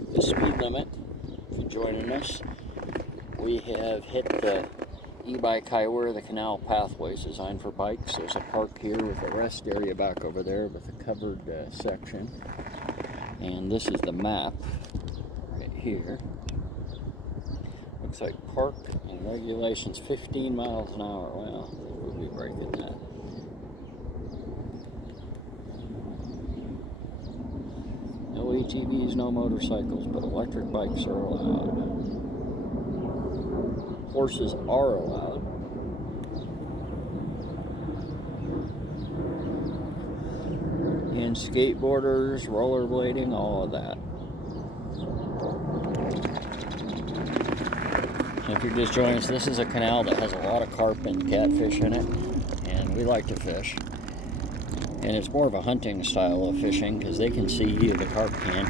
respect the speed limit for joining us. We have hit the e-bike highway, the canal pathways designed for bikes. There's a park here with a rest area back over there with a covered section. And this is the map right here. Looks like park and regulations 15 miles an hour. Well, we'll be breaking that. No ATVs, no motorcycles, but electric bikes are allowed. Horses are allowed. And skateboarders, rollerblading, all of that. And if you're just joining us, this is a canal that has a lot of carp and catfish in it, and we like to fish. And it's more of a hunting style of fishing because they can see you, the carp can.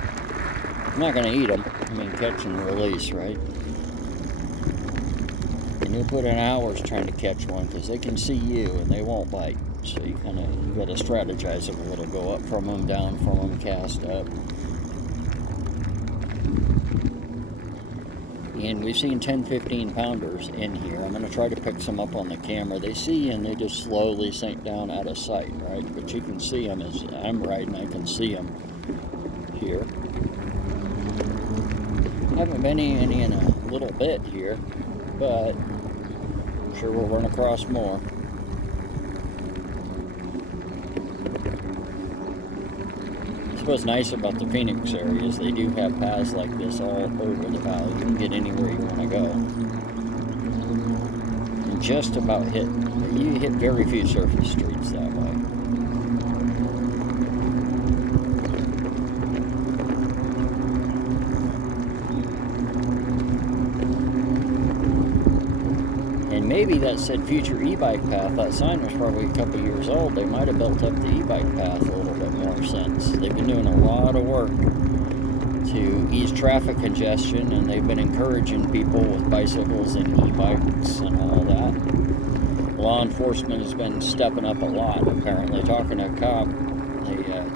I'm not going to eat them. I mean, catch and release, right? And you put in hours trying to catch one because they can see you and they won't bite. So you got to strategize them a little. Go up from them, down from them, cast up. And we've seen 10, 15 pounders in here. I'm going to try to pick some up on the camera. They see you and they just slowly sink down out of sight, right? But you can see them as I'm riding. I can see them here. Haven't been any in a little bit here, but I'm sure we'll run across more. What's nice about the Phoenix area is they do have paths like this all over the valley. You can get anywhere you want to go. And just about you hit very few surface streets that way. And maybe that said future e-bike path, that sign was probably a couple years old. They might have built up the e-bike path a little bit more since. They've been doing a lot of work to ease traffic congestion, and they've been encouraging people with bicycles and e-bikes and all that. Law enforcement has been stepping up a lot, apparently. Talking to a cop,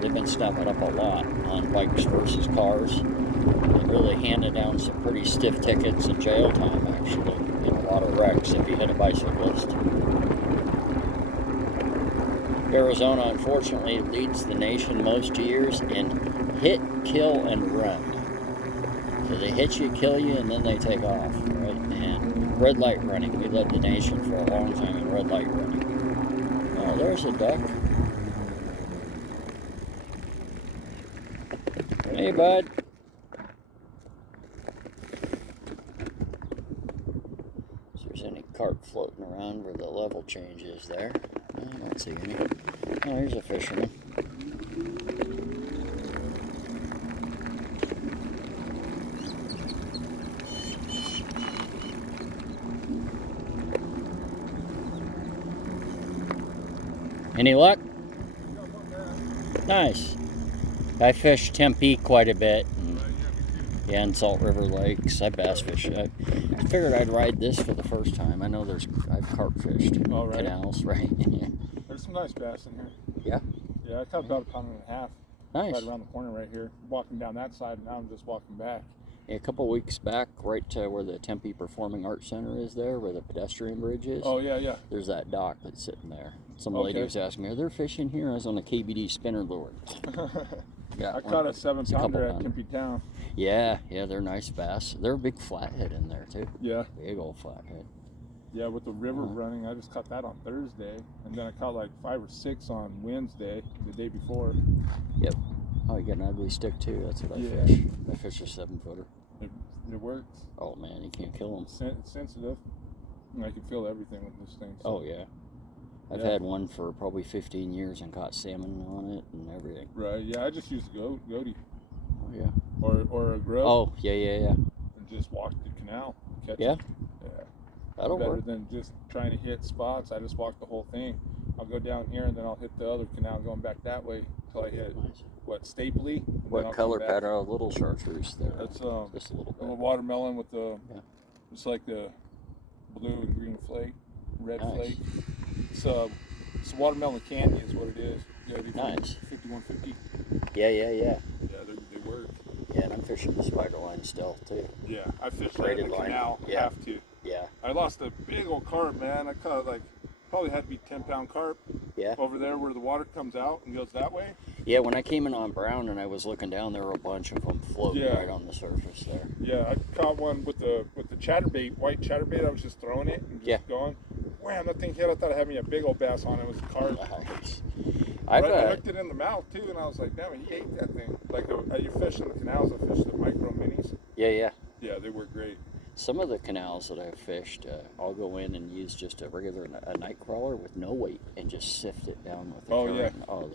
they've been stepping up a lot on bikes versus cars. They really handed down some pretty stiff tickets and jail time, actually, and a lot of wrecks if you hit a bicyclist. Arizona, unfortunately, leads the nation most years in hit, kill, and run. So they hit you, kill you, and then they take off, right? And red light running. We led the nation for a long time in red light running. Oh, there's a duck. Hey, bud. If there's any carp floating around where the level change is there. I don't see any. Oh, here's a fisherman. Any luck? Nice. I fish Tempe quite a bit. And Salt River Lakes. I bass fish. I figured I'd ride this for the first time. I know I've carp fished canals, right? There's some nice bass in here. Yeah? Yeah, I caught about a pound and a half. Nice. Right around the corner right here. Walking down that side, and now I'm just walking back. Yeah, a couple weeks back, right to where the Tempe Performing Arts Center is there, where the pedestrian bridge is. Oh, yeah, yeah. There's that dock that's sitting there. Some lady was asking me, are there fish in here? I was on a KBD spinner lure. I caught a 7-pounder at Tempe Town. Yeah, they're nice bass. They're a big flathead in there, too. Yeah. Big old flathead. Yeah, with the river running, I just caught that on Thursday. And then I caught like 5 or 6 on Wednesday, the day before. Yep. Oh, you got an ugly stick, too. That's what I fish. I fish a 7-footer. It works. Oh, man, you can't kill them. It's sensitive. And I can feel everything with this thing. So. Oh, yeah. I've had one for probably 15 years and caught salmon on it and everything. Right, yeah, I just used a goatee. Oh, yeah. Or a grub. Oh, yeah. And just walk the canal. Catch it. Yeah. That'll Better work. than just trying to hit spots. I just walk the whole thing. I'll go down here and then I'll hit the other canal going back that way until I hit, Stapley. What color pattern? A little chartreuse there. That's just a little bit. A watermelon with the, it's like the blue and green flake, red flake. It's watermelon candy is what it is. Yeah, nice. 5150. Yeah. Yeah, they work. Yeah, I'm fishing the spider line still too. Yeah, I fished that Braided in the line. canal. Yeah. Have to. Yeah. I lost a big old carp, man. I caught like probably had to be 10-pound carp. Yeah. Over there where the water comes out and goes that way. Yeah, when I came in on Brown and I was looking down, there were a bunch of them floating Yeah. right on the surface there. Yeah, I caught one with the chatterbait, white chatterbait. I was just throwing it and just going. Wham! That thing hit. I thought I had me a big old bass on it. It was a carp. Nice. I hooked it in the mouth too, and I was like, damn, he ate that thing. Like you fish in the canals, I fished the micro minis. Yeah. Yeah, they were great. Some of the canals that I've fished, I'll go in and use just a regular night crawler with no weight and just sift it down with the current. Yeah. Oh,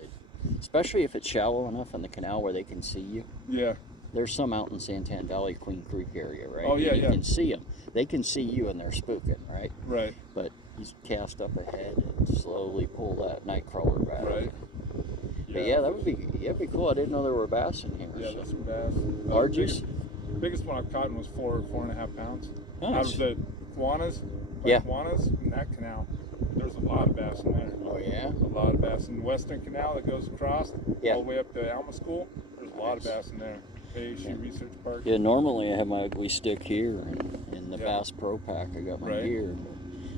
especially if it's shallow enough in the canal where they can see you. Yeah. There's some out in Santan Valley, Queen Creek area, right? Oh, yeah, you can see them. They can see you and they're spooking, right? Right. But you cast up ahead and slowly pull that night crawler back. Right. But yeah, that'd be cool. I didn't know there were bass in here. Yeah, that's some bass. Larges? Biggest one I've caught was 4.5 pounds. Nice. Out of the Juanas, in that canal, there's a lot of bass in there. Oh yeah? A lot of bass in the Western Canal that goes across all the way up to Alma School. There's a lot of bass in there. Research Park. Yeah, normally I have my ugly stick here and in the Yeah. Bass Pro Pack I got my Right. gear.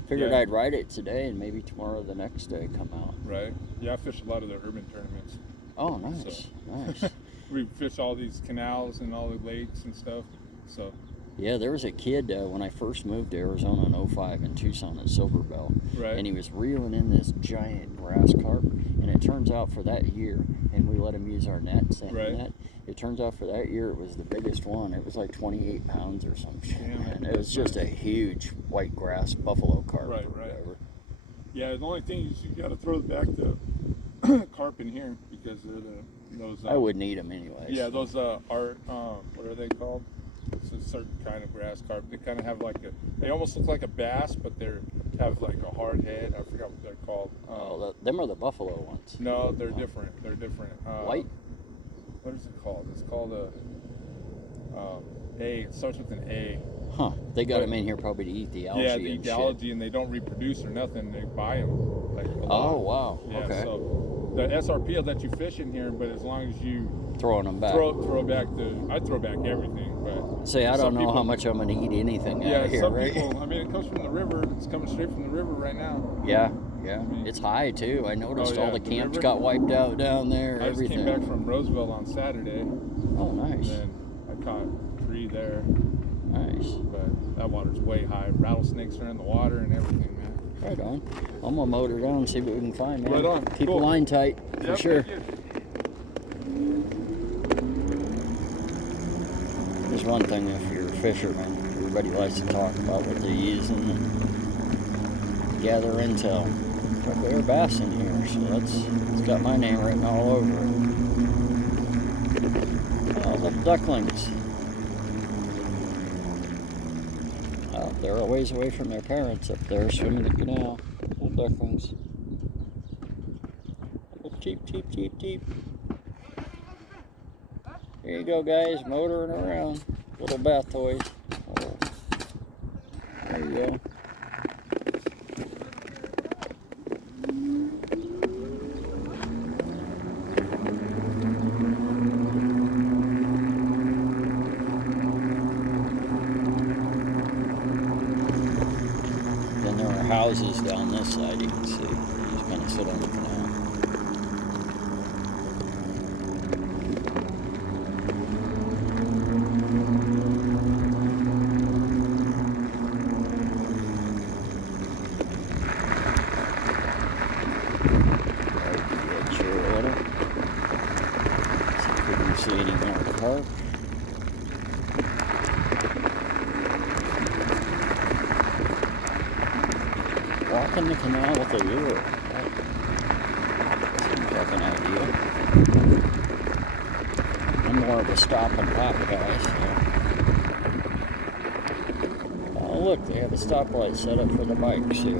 Figured Yeah. I'd ride it today and maybe tomorrow or the next day come out. Right. Yeah, I fish a lot of the urban tournaments. Oh, nice. Nice. We fish all these canals and all the lakes and stuff. So Yeah, there was a kid when I first moved to Arizona in 05 in Tucson at Silverbell. Right. And he was reeling in this giant grass carp. And it turns out for that year, and we let him use our net, sand Right. net. It turns out for that year it was the biggest one. It was like 28 pounds or some shit. Damn it. Man. It was just a huge white grass buffalo carp. Right, or right. whatever. yeah, the only thing is you got to throw back the carp in here because they're those. I wouldn't eat them anyways. Yeah, those what are they called? It's a certain kind of grass carp. They kind of have like they almost look like a bass, but they have like a hard head. I forgot what they're called. Them are the buffalo ones. No, they're different. They're different. White? What is it called? It's called A. It starts with an A. Huh. They got them in here probably to eat the algae Yeah, they and eat the shit. algae and they don't reproduce or nothing. They buy them. Like a lot. Oh, wow. Yeah, Okay. so the SRP will let you fish in here, but as long as you Throwing them back. throw back I throw back everything. But See, I don't some know people- how much I'm going to eat anything Yeah, out of here, some right? people. I mean, it comes from the river. It's coming straight from the river right now. Yeah. mean- It's high, too. I noticed Oh, all yeah, the the camps river? got wiped out down there, I just everything. came back from Roseville on Saturday, Oh, and nice. then I caught 3 there. Nice. But that water's way high. Rattlesnakes are in the water and everything, man. Right on. I'm going to motor down and see what we can find, man. Right on. Keep Cool. the line tight, for Yep, sure. thank you. There's one thing if you're a fisherman, everybody likes to talk about what they're using and gather intel. But there are bass in here, so it's got my name written all over it. Oh, little ducklings. Oh, they're a ways away from their parents up there swimming the canal. Little ducklings. Little cheep, cheep, cheep, cheep. Here you go, guys, motoring around. Little bath toys. Oh. There you go. Then there are houses down this side you can see. You just kind of sit on the canal. See any more carp? Walking the canal with a lure. Seems like an idea. I'm more of a stop and pop guy, so. Oh look, they have a stoplight set up for the bikes here.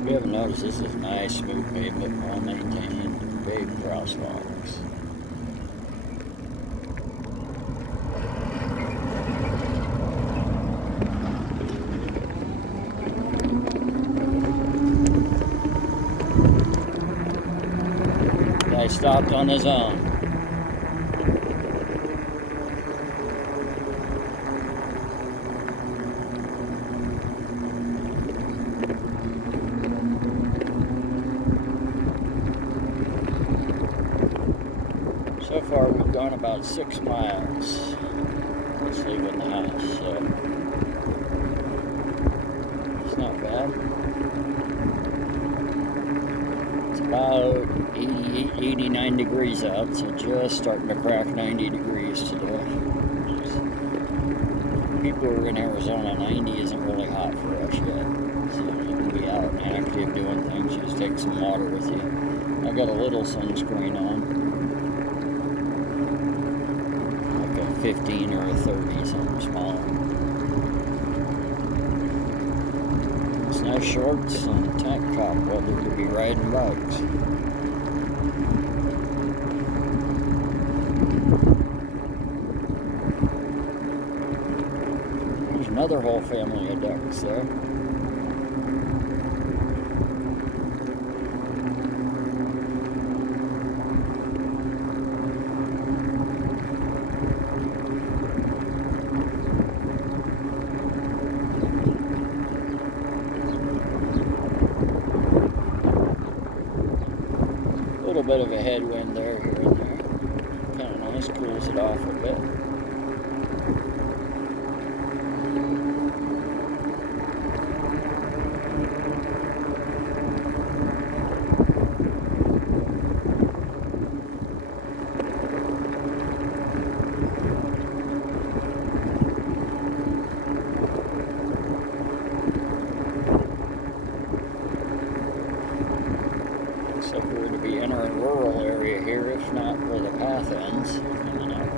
If you haven't noticed, this is nice, smooth pavement, well maintained, big crosswalks. Guy stopped on his own. So far we've gone about 6 miles since leaving the house, so it's not bad. It's about 88, 89 degrees out, so just starting to crack 90 degrees today. People who are in Arizona, 90 isn't really hot for us yet. So you can be out and active doing things, just take some water with you. I got a little sunscreen on. 15 or a 30, something small. It's nice shorts and tank top weather to be riding bikes. There's another whole family of ducks there. A little bit of a headwind there, here and there. Kind of nice, cools it off a bit. Looks like we're to be entering rural area here, if not where the path ends. Coming up.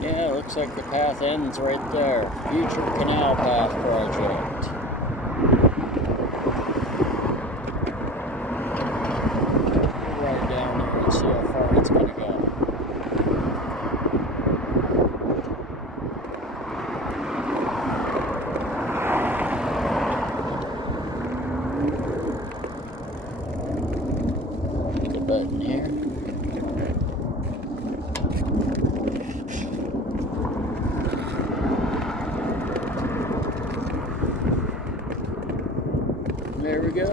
Yeah, looks like the path ends right there. Future Canal Path Project. We'll ride down there and see how far it's going to go. There's a button here. There we go.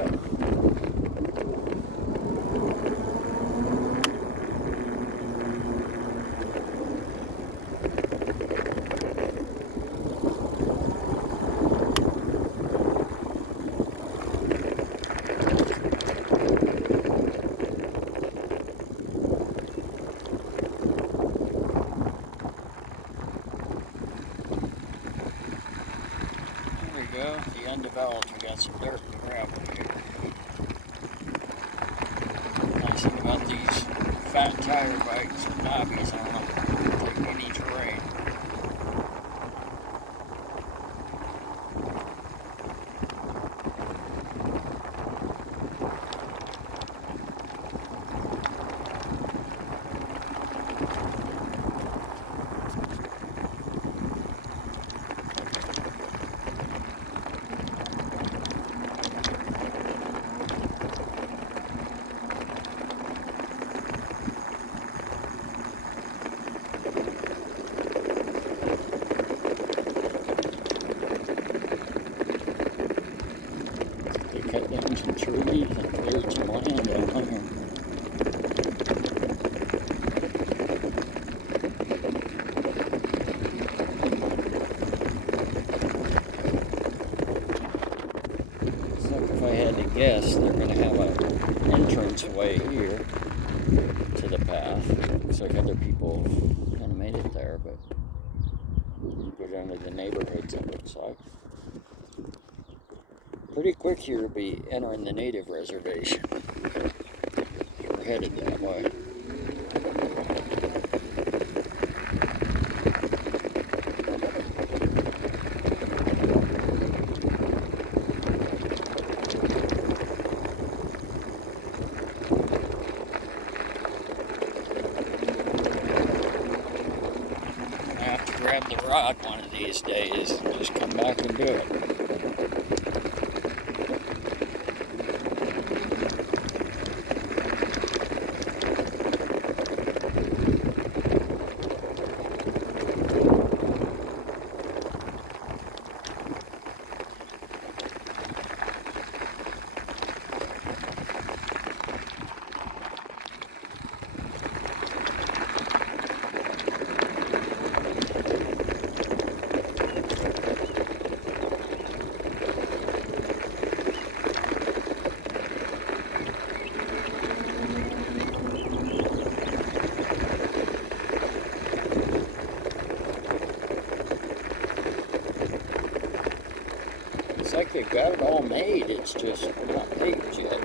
There we go. The undeveloped. We got some dirt and gravel here. Nice thing about these fat tire bikes with knobbies on them, take any terrain. Cut down some trees and cleared some land down here. So if I had to guess, they're going to have an entrance way here to the path. Looks like other people kind of made it there, but go down to the neighborhoods, it looks like. Pretty quick here to be entering the native reservation. We're headed that way. one of these days. Just come back and do it. It's like they've got it all made, it's just not paved yet.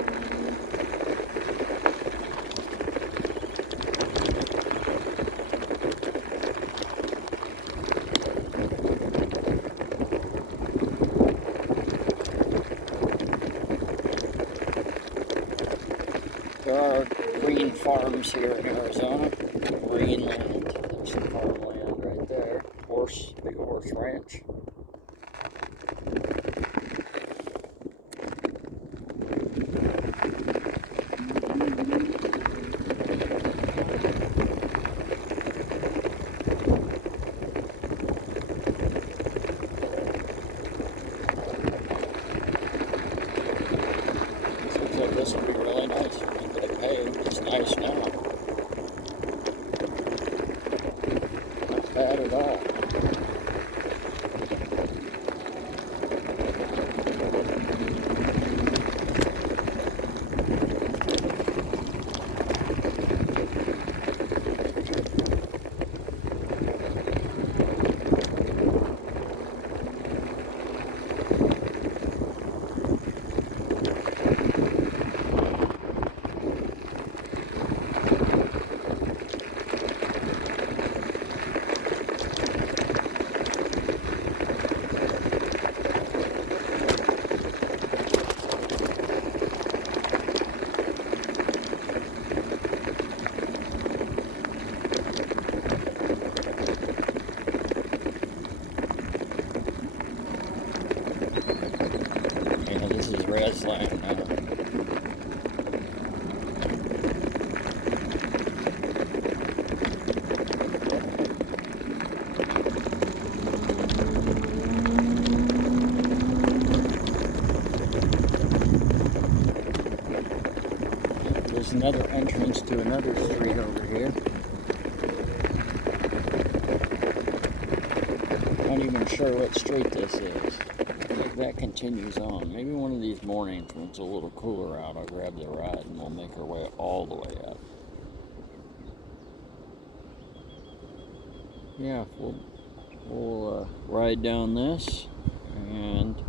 There are green farms here in Arizona. Green land. There's some farmland right there. Big horse ranch. Seems like this will be really nice when we get it paved. It's nice now. Not bad at all. Yeah, this is res land now. There's another entrance to another street over here. Not even sure what street this is. I think that continues on. Maybe one of these mornings when it's a little cooler out, I'll grab the ride and we'll make our way all the way up. Yeah, we'll ride down this, and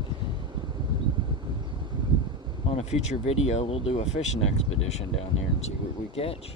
on a future video we'll do a fishing expedition down here and see what we catch.